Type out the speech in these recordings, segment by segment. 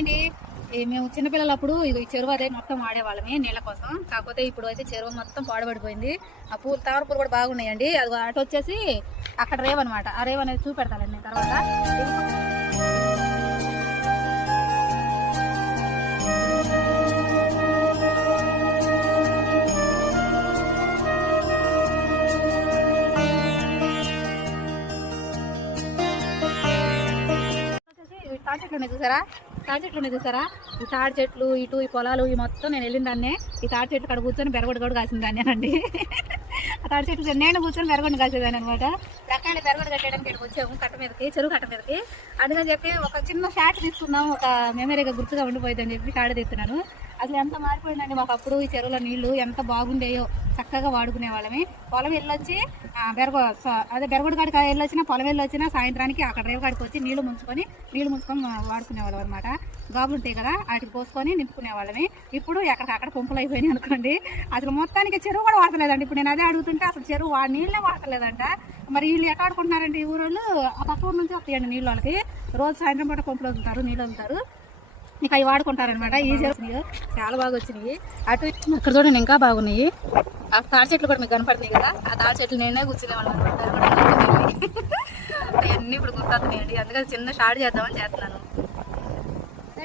అండి మేము చిన్నపిల్లలప్పుడు ఈ చెరువు అదే మొత్తం వాడేవాళ్ళమే నీళ్ళ కోసం. కాకపోతే ఇప్పుడు అయితే చెరువు మొత్తం పాడబడిపోయింది. ఆ పూలు తామర పూలు కూడా బాగున్నాయండి. అది అటు వచ్చేసి అక్కడ రేవ్ అనమాట. ఆ రేవ్ అనేది చూపెడతానండి నేను తర్వాత. తాటి చెట్లు ఉన్నాయి చూసారా ఈ తాటి చెట్లు ఇటు ఈ పొలాలు ఈ మొత్తం నేను వెళ్ళిన దాన్నే ఈ తాటి చెట్లు అక్కడ కూర్చొని బెరగొడ్డు కూడా కాసిన దాన్ని అండి. ఆ తాటి చెట్లు నేను కూర్చొని బెరగొడ్డు కాసేదాన్ని అనమాట. రకాన్ని బెరగొడ్డు కట్టడానికి ఇక్కడికి వచ్చాము కట్ట మీదకి, చెరువు కట్ట మీదకి. అందుకని చెప్పి ఒక చిన్న షాట్ తీసుకున్నాం, ఒక మెమరీగా గుర్తుగా ఉండిపోయిందని చెప్పి షాట్ తీస్తున్నాను. అసలు ఎంత మారిపోయిందండి మాకు అప్పుడు. ఈ చెరువులో నీళ్లు ఎంత బాగుండేయో, చక్కగా వాడుకునే వాళ్ళమి. పొలం వెళ్ళొచ్చి బెరగొడ్డు కాడికి వెళ్ళొచ్చినా, పొలం వెళ్ళొచ్చినా సాయంత్రానికి అక్కడ రేవు కాడికి వచ్చి నీళ్లు ముంచుకొని వాడుకునే వాళ్ళం అనమాట. గాబులు ఉంటాయి కదా, వాటికి పోసుకొని నింపుకునే వాళ్ళమి. ఇప్పుడు ఎక్కడికక్కడ పంపులు అయిపోయినాయి అనుకోండి. అసలు మొత్తానికి చెరువు కూడా వాడలేదండి. ఇప్పుడు నేను అదే అడుగుతుంటే అసలు చెరువు నీళ్ళే వాడలేదంట. మరి వీళ్ళు ఎక్కడ ఆడుకుంటున్నారంటే ఈ ఊరోళ్ళు ఆ పక్క ఊరు నుంచి వస్తాయండి నీళ్ళు. వాళ్ళకి రోజు సాయంత్రం పూట పంపులు వదులుతారు, నీళ్ళు వదులుతారు. ఇక అవి వాడుకుంటారనమాట. ఈ చెరువు చాలా బాగా వచ్చినాయి. అటు ఇక్కడ చూడండి ఇంకా బాగున్నాయి. ఆ తాడి చెట్లు కూడా మీకు కనపడుతున్నాయి కదా, ఆ తాడి చెట్లు నేనే కూర్చునేవాళ్ళం అనమాట. అవన్నీ ఇప్పుడు గుర్తొస్తున్నాయండి. అందుకని చిన్న షార్ట్ చేద్దామని చేస్తున్నాను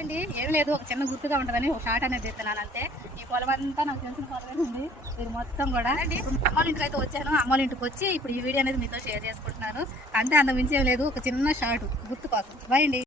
అండి. ఏం లేదు, ఒక చిన్న గుర్తుగా ఉంటుందని ఒక షార్ట్ అనేది చేస్తున్నాను అంతే. ఈ పొలం అంతా నాకు తెలిసిన పొలమే ఉంది. ఇది మొత్తం కూడా అమ్మోళ్ళ ఇంటికి అయితే వచ్చాను. అమ్మోళ్ళ ఇంటికి వచ్చి ఇప్పుడు ఈ వీడియో అనేది మీతో షేర్ చేసుకుంటున్నాను అంతే. అంత మించేం లేదు, ఒక చిన్న షార్ట్ గుర్తు కోసం. బాయ్ అండి.